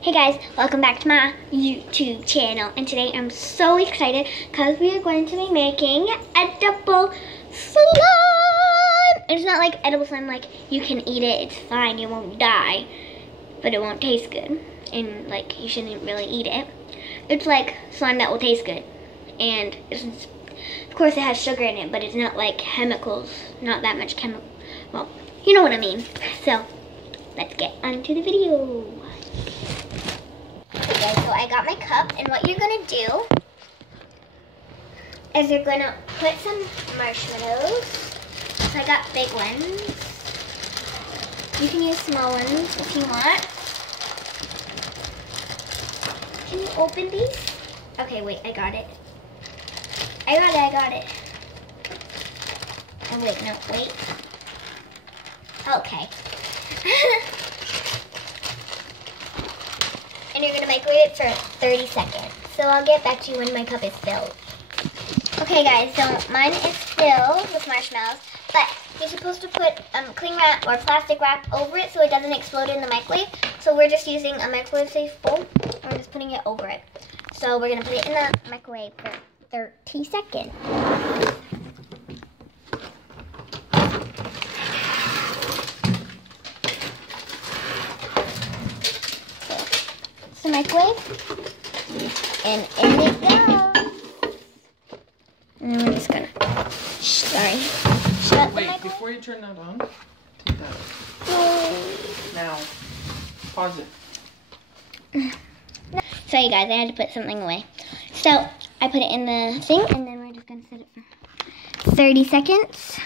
Hey guys, welcome back to my YouTube channel, and today I'm so excited because we are going to be making edible slime. It's not like edible slime like you can eat it, it's fine, you won't die, but it won't taste good, and like you shouldn't really eat it. It's like slime that will taste good, and of course it has sugar in it, but it's not like chemicals, not that much chemical. Well, you know what I mean. So let's get on to the video. Okay guys, so I got my cup, and what you're gonna do is you're gonna put some marshmallows. So I got big ones. You can use small ones if you want. Can you open these? Okay, wait, I got it. I got it. Oh wait, no, wait. Okay. And you're gonna microwave it for 30 seconds. So I'll get back to you when my cup is filled. Okay guys, so mine is filled with marshmallows, but you're supposed to put cling wrap or plastic wrap over it so it doesn't explode in the microwave. So we're just using a microwave safe bowl, and we're just putting it over it. So we're gonna put it in the microwave for 30 seconds. The microwave, and in it goes. And then we're just gonna shut the microwave. Before you turn that on, take that out. Now, pause it. Sorry guys, I had to put something away. So I put it in the thing, and then we're just gonna set it for 30 seconds.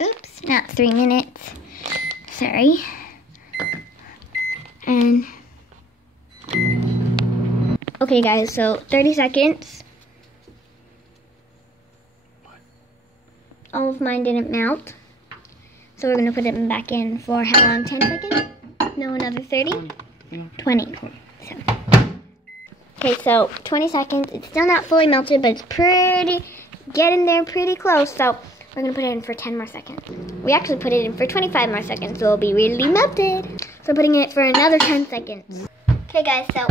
Oops, not 3 minutes. Sorry. And okay guys, so 30 seconds. All of mine didn't melt. So we're gonna put it back in for how long? 10 seconds? No, another 30? 20. So. Okay, so 20 seconds. It's still not fully melted, but it's getting there pretty close. So we're gonna put it in for 10 more seconds. We actually put it in for 25 more seconds, so it'll be really melted. So putting it for another 10 seconds. Okay guys, so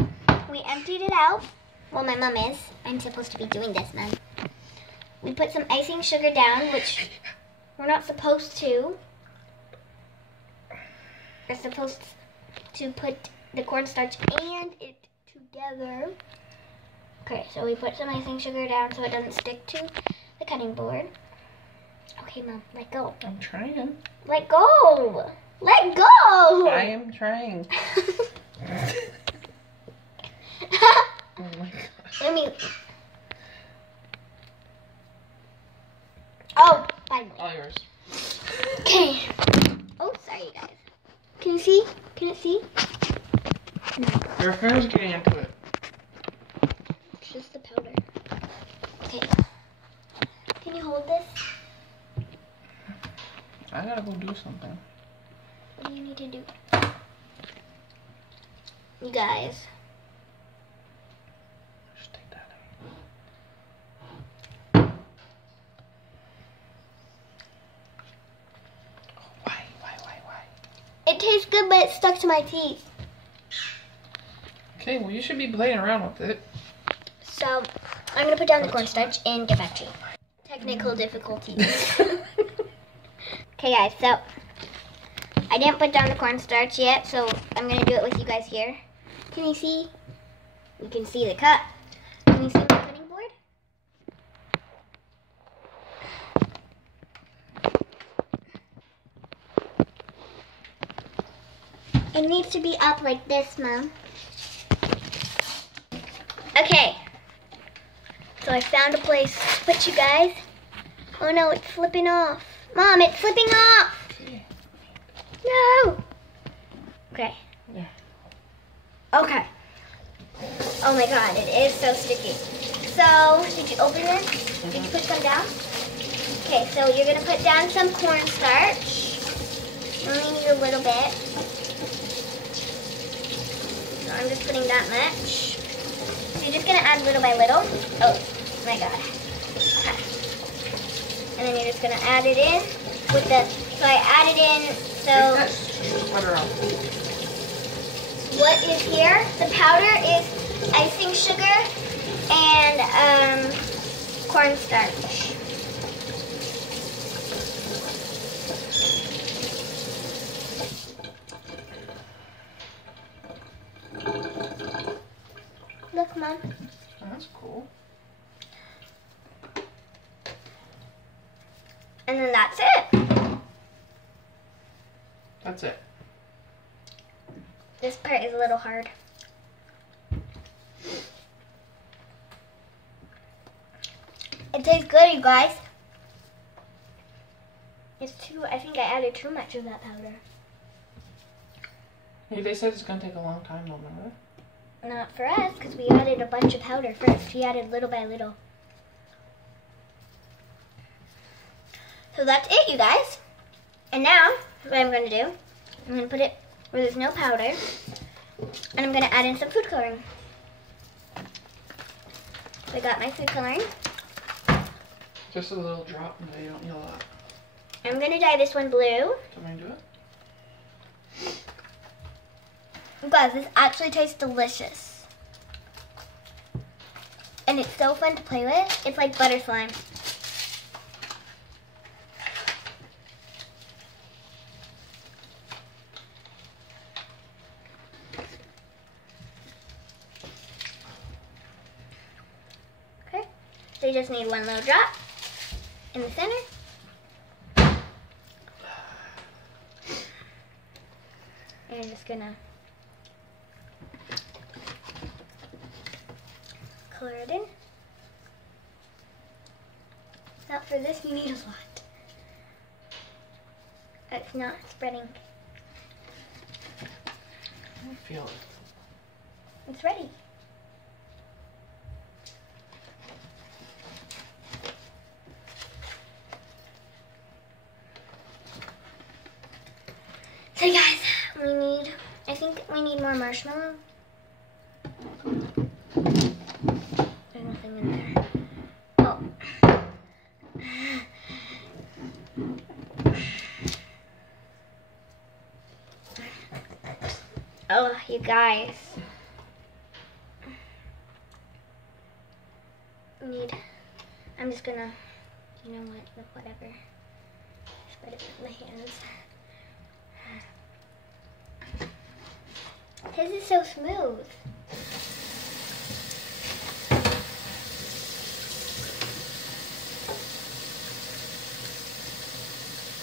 we emptied it out. Well, my mom is. I'm supposed to be doing this, Mom. We put some icing sugar down, which we're not supposed to. We're supposed to put the cornstarch and it together. Okay, so we put some icing sugar down so it doesn't stick to the cutting board. Okay, Mom, let go. I'm trying. Let go. Let go. I am trying. Oh my gosh. Let me. Oh, bye. All yours. Okay. Oh, sorry, guys. Can you see? Can it see? No. Your hair's getting into it. It's just the powder. Okay. Can you hold this? I gotta go do something. What do you need to do? You guys. Just take that out. Oh, why? It tastes good, but it's stuck to my teeth. Okay, well you should be playing around with it. So, I'm gonna put down the cornstarch and get back to you. Technical difficulties. Okay guys, so I didn't put down the cornstarch yet, so I'm gonna do it with you guys here. Can you see? You can see the cup. Can you see my cutting board? It needs to be up like this, Mom. Okay. So I found a place to put you guys. Oh no, it's slipping off. Mom, it's slipping off. No. Okay. Yeah. Okay. Oh my god, it is so sticky. So, did you open this? Did you put some down? Okay, so you're gonna put down some cornstarch. You only need a little bit. So I'm just putting that much. So you're just gonna add little by little. Oh my god. Okay. And then you're just gonna add it in with the, so I added in So butter off. What is here? The powder is icing sugar and cornstarch. Look, Mom. Oh, that's cool. And then that's it. That's it. This part is a little hard. It tastes good, you guys. It's too, I think I added too much of that powder. Hey, they said it's gonna take a long time, though, remember? Not for us, because we added a bunch of powder first. We added little by little. So that's it, you guys. And now, what I'm going to do, I'm going to put it where there's no powder. And I'm going to add in some food coloring. So I got my food coloring. Just a little drop, no, you don't need a lot. I'm going to dye this one blue. Do you want me to do it? Guys, this actually tastes delicious. And it's so fun to play with. It's like butter slime. Okay, so you just need one little drop in the center. And you're just gonna color it in. Now for this you need a lot. It's not spreading. I feel it. It's ready. So guys, I think we need more marshmallow. There's nothing in there. Oh. Oh, you guys. I'm just gonna, you know what, whatever. Spread it with my hands. His is so smooth.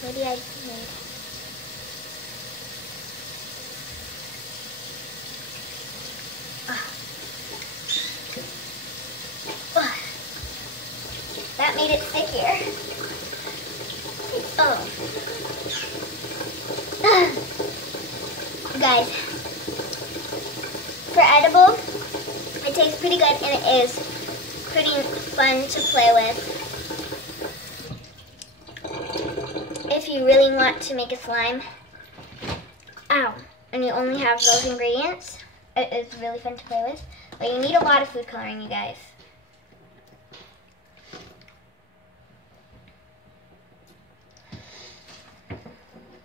Maybe I made. That made it stickier. Oh. Guys, for edible, it tastes pretty good and it is pretty fun to play with. If you really want to make a slime, and you only have those ingredients, it is really fun to play with. But you need a lot of food coloring, you guys.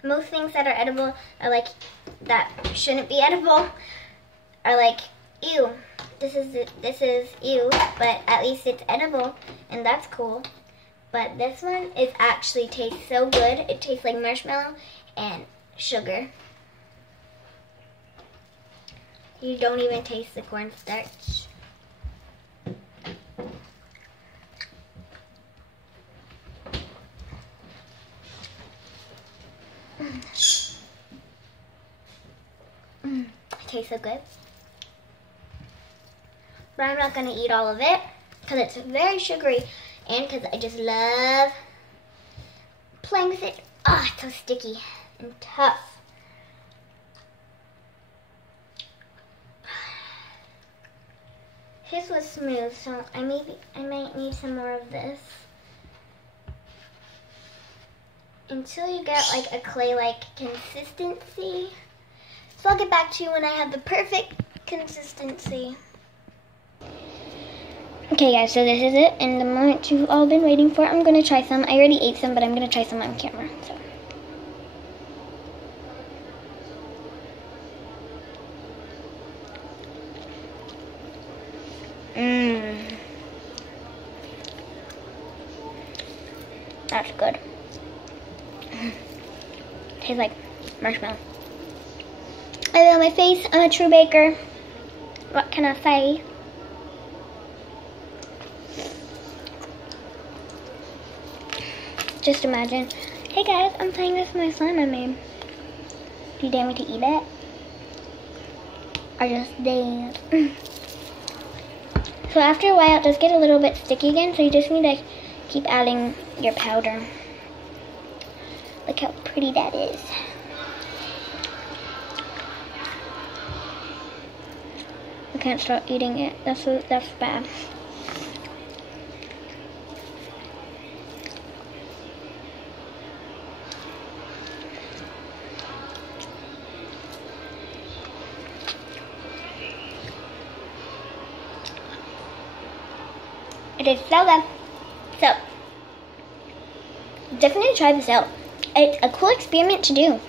Most things that are edible are like, that shouldn't be edible, are like, ew, this is ew, but at least it's edible, and that's cool. But this one actually tastes so good. It tastes like marshmallow and sugar. You don't even taste the cornstarch. It tastes so good. But I'm not going to eat all of it because it's very sugary and because I just love playing with it. Ah, it's so sticky and tough. His was smooth, so I might need some more of this. Until you get like a clay-like consistency. So I'll get back to you when I have the perfect consistency. Okay guys, so this is it, and the moment you've all been waiting for, I'm going to try some. I already ate some, but I'm going to try some on camera. So. tastes like marshmallow. I love my face. I'm a true baker. What can I say? Just imagine. Hey guys, I'm playing with my slime I made. Do you dare me to eat it? Or just dance? So after a while, it does get a little bit sticky again, so you just need to keep adding your powder. Look how pretty that is. I can't stop eating it. That's bad. It is so good. So, definitely try this out. It's a cool experiment to do.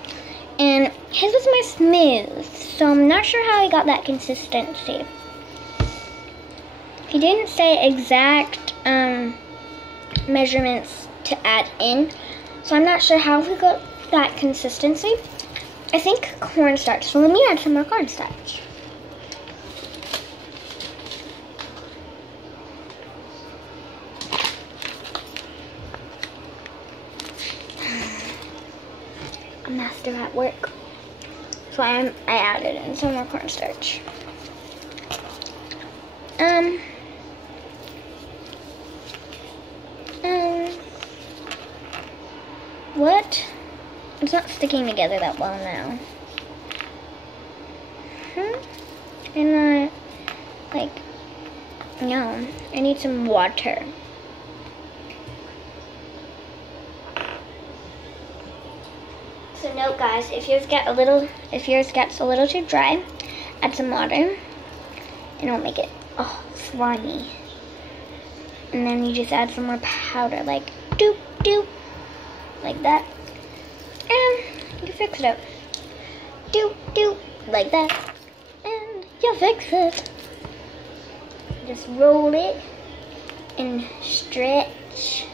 And his was more smooth, so I'm not sure how he got that consistency. He didn't say exact measurements to add in, so I'm not sure how he got that consistency. I think cornstarch, so let me add some more cornstarch. A master at work. So I added in some more cornstarch. What? It's not sticking together that well now. And no, I need some water. So note guys, if yours gets a little too dry, add some water and it'll make it slimy. And then you just add some more powder, like doop doop, like that. And you fix it up. Doop doop, like that. And you fix it. Just roll it and stretch.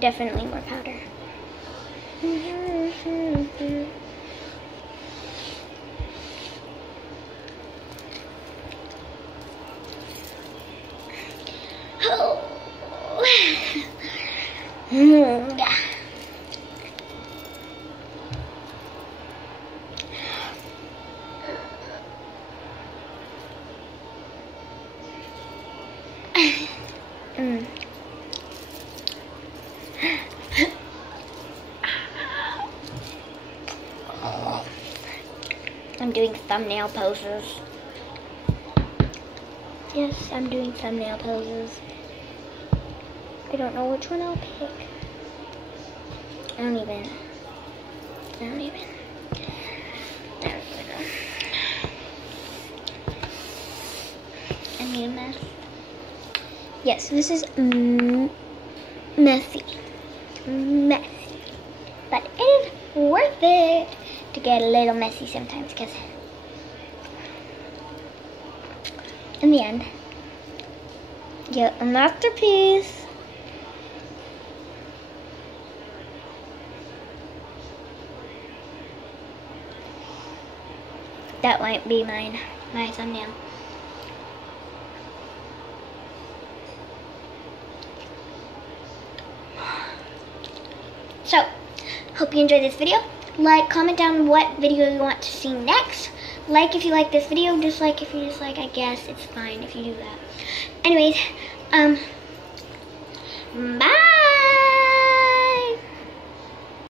Definitely more powder. I'm doing thumbnail poses. Yes, I'm doing thumbnail poses. I don't know which one I'll pick. I don't even know. I need a mess. Yes, this is messy. But it is worth it to get a little messy sometimes, because in the end, you get a masterpiece. That might be my thumbnail. So, hope you enjoyed this video. Like, comment down what video you want to see next. Like if you like this video, dislike if you dislike. I guess it's fine if you do that. Anyways, bye!